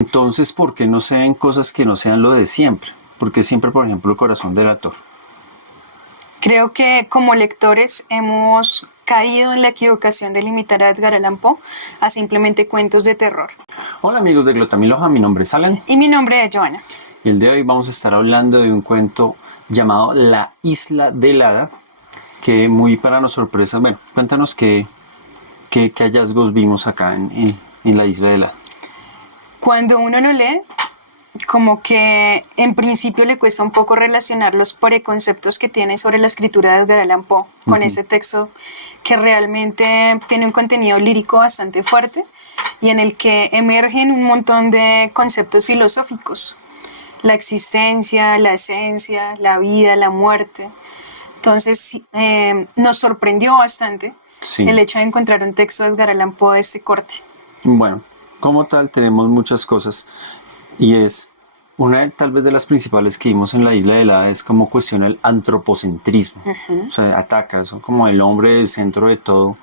Entonces, ¿por qué no se ven cosas que no sean lo de siempre? ¿Por qué siempre, por ejemplo, el corazón delator? Creo que como lectores hemos caído en la equivocación de limitar a Edgar Allan Poe a simplemente cuentos de terror. Hola amigos de Glotamiloja, mi nombre es Alan Y mi nombre es Joana. y el de hoy vamos a estar hablando de un cuento llamado La Isla del Hada, que muy para nos sorpresa, bueno, cuéntanos qué hallazgos vimos acá en La Isla del Hada. Cuando uno lo lee, como que en principio le cuesta un poco relacionar los preconceptos que tiene sobre la escritura de Edgar Allan Poe con ese texto que realmente tiene un contenido lírico bastante fuerte y en el que emergen un montón de conceptos filosóficos. La existencia, la esencia, la vida, la muerte. Entonces nos sorprendió bastante el hecho de encontrar un texto de Edgar Allan Poe de este corte. Bueno, como tal tenemos muchas cosas y es una tal vez de las principales que vimos en La Isla del Hada es como cuestiona el antropocentrismo. O sea, ataca eso como el hombre el centro de todo,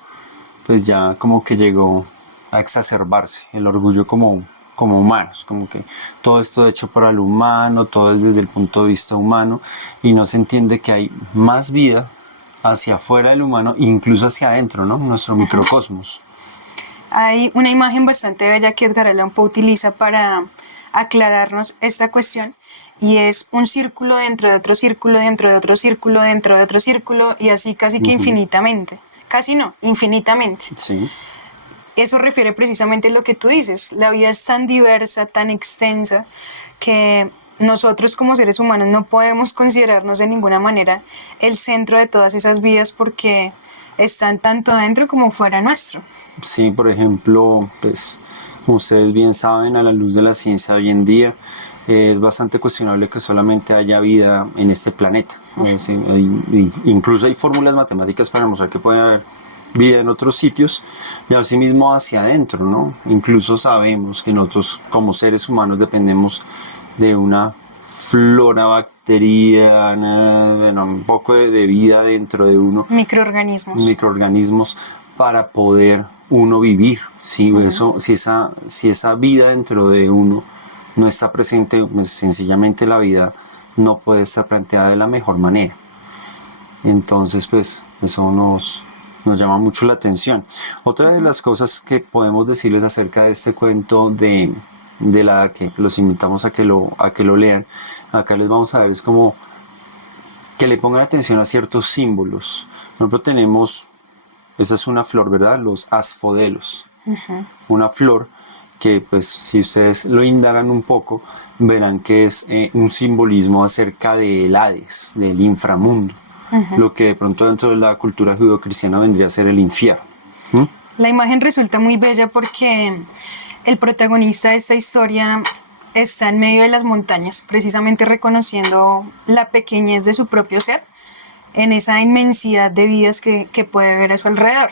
pues ya como que llegó a exacerbarse el orgullo como humanos, como que todo esto hecho para el humano, todo es desde el punto de vista humano y no se entiende que hay más vida hacia afuera del humano, incluso hacia adentro, ¿no? Nuestro microcosmos. Hay una imagen bastante bella que Edgar Allan Poe utiliza para aclararnos esta cuestión y es un círculo dentro de otro círculo, dentro de otro círculo, dentro de otro círculo y así casi que infinitamente. Casi no, infinitamente. Sí. Eso refiere precisamente a lo que tú dices. La vida es tan diversa, tan extensa, que nosotros como seres humanos no podemos considerarnos de ninguna manera el centro de todas esas vidas porque están tanto dentro como fuera nuestro. Sí, por ejemplo, pues como ustedes bien saben, a la luz de la ciencia hoy en día, es bastante cuestionable que solamente haya vida en este planeta. Incluso hay fórmulas matemáticas para demostrar que puede haber vida en otros sitios y asimismo hacia adentro, ¿no? Incluso sabemos que nosotros como seres humanos dependemos de una flora bacteriana, bueno, un poco de vida dentro de uno. Microorganismos para poder uno vivir. Si esa vida dentro de uno no está presente, pues sencillamente la vida no puede estar planteada de la mejor manera. Entonces, pues eso nos llama mucho la atención. Otra de las cosas que podemos decirles acerca de este cuento de la que los invitamos a que lo lean, acá les vamos a ver, es como que le pongan atención a ciertos símbolos. Por ejemplo, tenemos, esa es una flor, ¿verdad? Los asfodelos. Una flor que, pues, si ustedes lo indagan un poco, verán que es un simbolismo acerca del Hades, del inframundo. Lo que de pronto dentro de la cultura judeocristiana vendría a ser el infierno. La imagen resulta muy bella porque el protagonista de esta historia está en medio de las montañas, precisamente reconociendo la pequeñez de su propio ser en esa inmensidad de vidas que puede ver a su alrededor.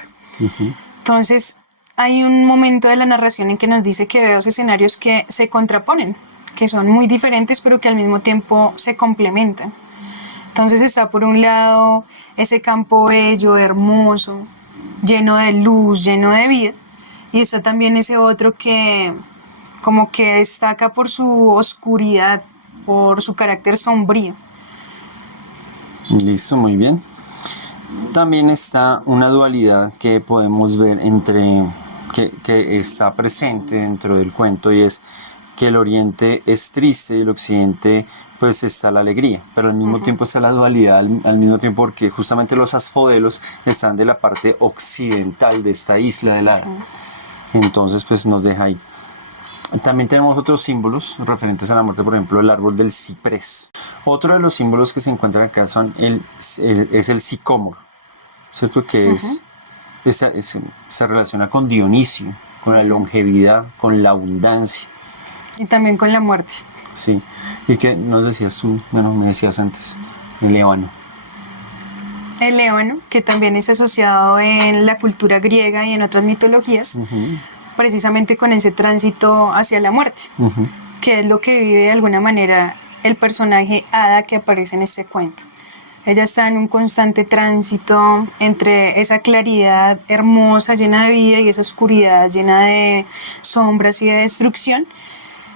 Entonces, hay un momento de la narración en que nos dice que ve dos escenarios que se contraponen, que son muy diferentes, pero que al mismo tiempo se complementan. Entonces está por un lado ese campo bello, hermoso, lleno de luz, lleno de vida, y está también ese otro que como que destaca por su oscuridad, por su carácter sombrío. Listo, muy bien. También está una dualidad que podemos ver que está presente dentro del cuento, y es que el oriente es triste y el occidente pues está la alegría, pero al mismo tiempo está la dualidad, al mismo tiempo porque justamente los asfodelos están de la parte occidental de esta isla del Hada. Entonces pues nos deja ahí. También tenemos otros símbolos referentes a la muerte, por ejemplo el árbol del ciprés. Otro de los símbolos que se encuentran acá es el sicómoro, ¿cierto? Que se relaciona con Dionisio, con la longevidad, con la abundancia. Y también con la muerte. Sí, y que nos decías tú, bueno, me decías antes, el ébano. El ébano, que también es asociado en la cultura griega y en otras mitologías, precisamente con ese tránsito hacia la muerte, que es lo que vive de alguna manera el personaje Hada que aparece en este cuento. Ella está en un constante tránsito entre esa claridad hermosa, llena de vida, y esa oscuridad llena de sombras y de destrucción.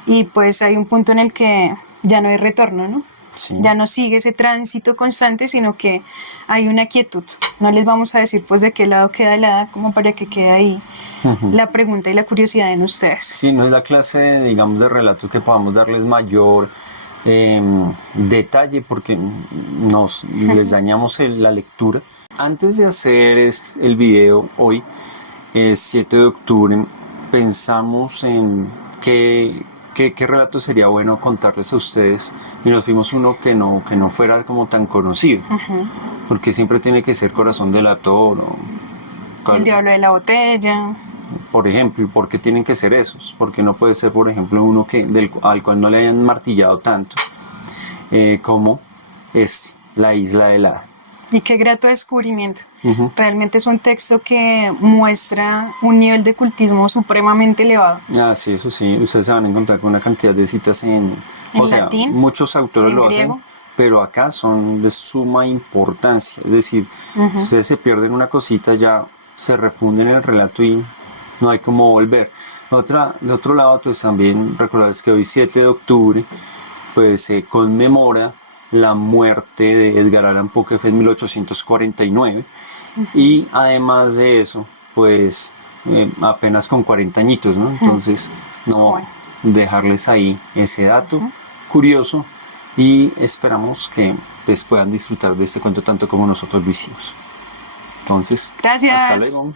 y pues hay un punto en el que ya no hay retorno, ¿no? Sí. Ya no sigue ese tránsito constante, sino que hay una quietud. No les vamos a decir pues de qué lado queda el hada, como para que quede ahí la pregunta y la curiosidad en ustedes. Sí, no es la clase, digamos, de relato que podamos darles mayor detalle porque les dañamos la lectura. Antes de hacer el video hoy, 7 de octubre, pensamos en qué relato sería bueno contarles a ustedes y nos fuimos uno que no fuera como tan conocido, porque siempre tiene que ser Corazón Delator o El Diablo de la Botella. por ejemplo. ¿Por qué tienen que ser esos? Porque no puede ser, por ejemplo, uno al cual no le hayan martillado tanto como es La Isla del Hada. Y qué grato descubrimiento. Realmente es un texto que muestra un nivel de cultismo supremamente elevado. Ah, sí, eso sí. Ustedes se van a encontrar con una cantidad de citas en latín, muchos autores lo griego. hacen, pero acá son de suma importancia. Es decir, ustedes se pierden una cosita, ya se refunden en el relato y no hay cómo volver. De otro lado, pues también recordarles que hoy 7 de octubre pues se conmemora la muerte de Edgar Allan Poe, que fue en 1849, y además de eso, pues apenas con 40 añitos, ¿no? Entonces, dejarles ahí ese dato curioso y esperamos que pues, puedan disfrutar de este cuento tanto como nosotros lo hicimos. Entonces, gracias. Hasta luego.